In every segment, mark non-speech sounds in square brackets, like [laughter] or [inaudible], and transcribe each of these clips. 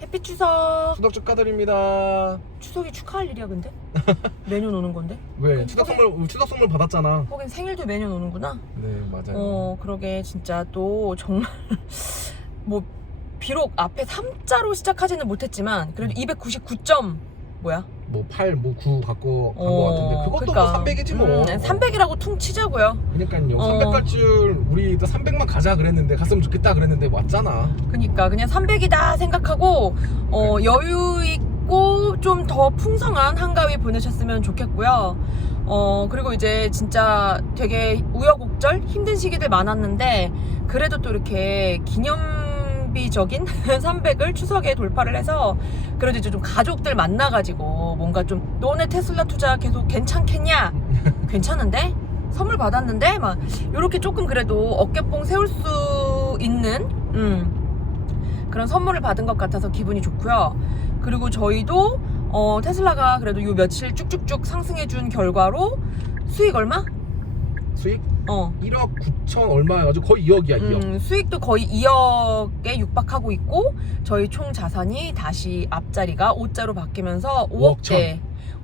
햇빛 추석. 추석 축하드립니다. 추석이 축하할 일이야 근데? [laughs] 매년 오는 건데? 왜? 추석 선물 추석 선물 받았잖아. 하긴 생일도 매년 오는구나. 네 맞아요. 어 그러게 진짜 또 정말 [laughs] 뭐 비록 앞에 3자로 시작하지는 못했지만 그래도 299점 뭐야? 뭐 8, 뭐 9 갖고 간 어, 거 같은데 그것도 뭐 300이지 뭐. 음, 300이라고 퉁 치자고요. 그러니까요. 어. 300 갈 줄 우리 일단 300만 가자 그랬는데 갔으면 좋겠다 그랬는데 왔잖아. 그니까 그냥 300이다 생각하고 어, 여유 있고 좀 더 풍성한 한가위 보내셨으면 좋겠고요. 어 그리고 이제 진짜 되게 우여곡절 힘든 시기들 많았는데 그래도 또 이렇게 기념 비적인 300을 [laughs] 추석에 돌파를 해서 그래도 이제 좀 가족들 만나가지고 뭔가 좀 너네 테슬라 투자 계속 괜찮겠냐? [laughs] 괜찮은데? 선물 받았는데 막 이렇게 조금 그래도 어깨뽕 세울 수 있는 음, 그런 선물을 받은 것 같아서 기분이 좋고요. 그리고 저희도 어, 테슬라가 그래도 요 며칠 쭉쭉쭉 상승해준 결과로 수익 얼마? 수익 어. 1억 9천 얼마여가지고 거의 2억이야 2억. 음, 수익도 거의 2억에 육박하고 있고 저희 총 자산이 다시 앞자리가 5자로 바뀌면서 5억 5억대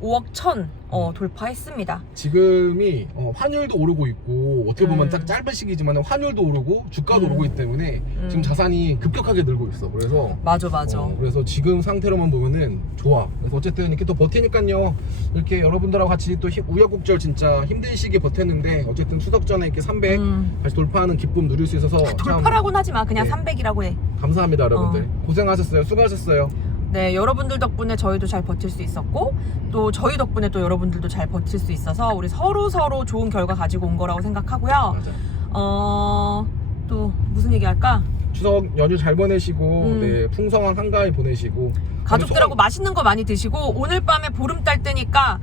5억 천 어, 음. 돌파했습니다. 지금이 어, 환율도 오르고 있고 어떻게 보면 음. 딱 짧은 시기지만 환율도 오르고 주가도 음. 오르고 있기 때문에 음. 지금 자산이 급격하게 늘고 있어. 그래서 맞아 맞아. 어, 그래서 지금 상태로만 보면은 좋아. 그래서 어쨌든 이렇게 또 버티니까요. 이렇게 여러분들하고 같이 또 힘- 우여곡절 진짜 힘든 시기에 버텼는데 어쨌든 추석 전에 이렇게 300 음. 다시 돌파하는 기쁨 누릴 수 있어서 참 돌파라고는 하지 마. 그냥 네. 300이라고 해. 감사합니다, 여러분들. 고생하셨어요. 수고하셨어요. 네, 여러분들 덕분에 저희도 잘 버틸 수 있었고 또 저희 덕분에 또 여러분들도 잘 버틸 수 있어서 우리 서로 서로 좋은 결과 가지고 온 거라고 생각하고요. 맞아. 어, 또 무슨 얘기 할까? 추석 연휴 잘 보내시고 음. 네, 풍성한 한가위 보내시고 가족들하고 소원- 맛있는 거 많이 드시고 오늘 밤에 보름달 뜨니까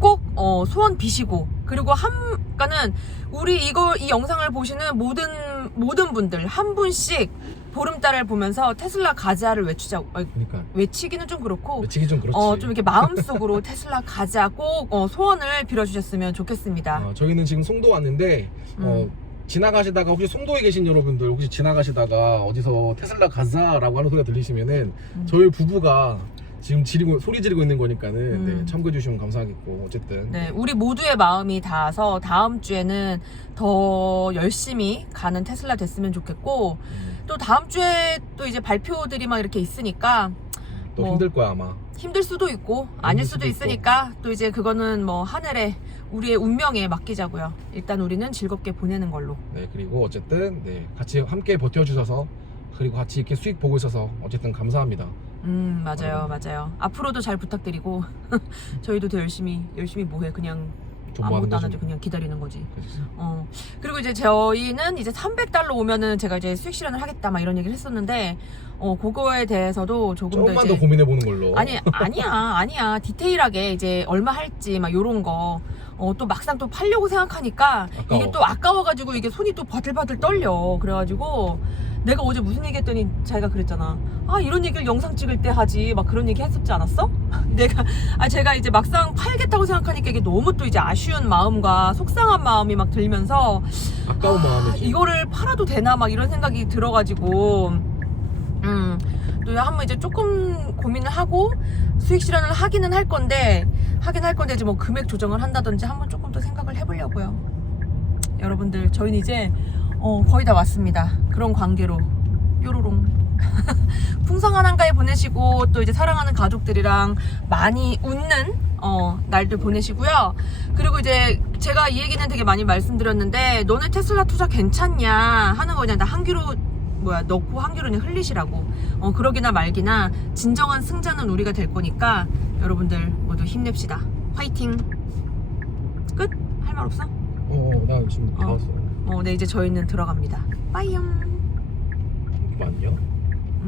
꼭 어, 소원 비시고 그리고 한 그러니까는 우리 이거 이 영상을 보시는 모든 모든 분들 한 분씩 보름달을 보면서 테슬라 가자를 외치자 아, 그러니까 외치기는 좀 그렇고 외치기 좀 그렇지. 어, 좀 이렇게 마음속으로 [laughs] 테슬라 가자 꼭 어, 소원을 빌어주셨으면 좋겠습니다. 어, 저희는 지금 송도 왔는데 어, 음. 지나가시다가 혹시 송도에 계신 여러분들 혹시 지나가시다가 어디서 테슬라 가자라고 하는 소리가 들리시면은 음. 저희 부부가 지금 지르고 소리 지르고 있는 거니까는 음. 네, 참고해 주시면 감사하겠고 어쨌든 네, 우리 모두의 마음이 닿아서 다음 주에는 더 열심히 가는 테슬라 됐으면 좋겠고 음, 또 다음 주에 또 이제 발표들이 막 이렇게 있으니까 또 뭐. 힘들 거야 아마. 힘들 수도 있고 아닐 수도 수도. 있으니까 또 이제 그거는 뭐 하늘에 우리의 운명에 맡기자고요. 일단 우리는 즐겁게 보내는 걸로. 네 그리고 어쨌든 네 같이 함께 버텨주셔서 그리고 같이 이렇게 수익 보고 있어서 어쨌든 감사합니다. 음 맞아요 어. 맞아요. 앞으로도 잘 부탁드리고 [laughs] 저희도 더 열심히 열심히 뭐해 그냥 돈 아무것도 안. 하죠 그냥 기다리는 거지. 그치? 어 그리고 이제 저희는 이제 300달러 오면은 제가 이제 수익 실현을 하겠다 막 이런 얘기를 했었는데 어 그거에 대해서도 조금 더 조금만 이제 더 고민해 보는 걸로. 아니 아니야 아니야 디테일하게 이제 얼마 할지 막 요런 거. 어, 또 막상 또 팔려고 생각하니까 아까워. 이게 또 아까워가지고 이게 손이 또 바들바들 떨려. 그래가지고 내가 어제 무슨 얘기 했더니 자기가 그랬잖아. 아, 이런 얘기를 영상 찍을 때 하지. 막 그런 얘기 했었지 않았어? [laughs] 내가, 아, 제가 이제 막상 팔겠다고 생각하니까 이게 너무 또 이제 아쉬운 마음과 속상한 마음이 막 들면서 아까운 마음이지. 이거를 팔아도 되나 막 이런 생각이 들어가지고 음. 또 한번 이제 조금 고민을 하고 수익 실현을 하기는 할 건데 하긴 할 건데 이제 뭐 금액 조정을 한다든지 한번 조금 더 생각을 해보려고요. 여러분들 저희는 이제 어, 거의 다 왔습니다. 그런 관계로 뾰로롱 [laughs] 풍성한 한가위 보내시고 또 이제 사랑하는 가족들이랑 많이 웃는 어, 날들 보내시고요. 그리고 이제 제가 이 얘기는 되게 많이 말씀드렸는데 너네 테슬라 투자 괜찮냐 하는 거 그냥 나한 귀로 뭐야 넣고 한 귀로 그냥 흘리시라고 어 그러기나 말기나 진정한 승자는 우리가 될 거니까 여러분들 모두 힘냅시다 화이팅 끝? 할 말 없어? 어, 나 지금 어. 나왔어. 어, 네 이제 저희는 들어갑니다 빠이염 맞냐?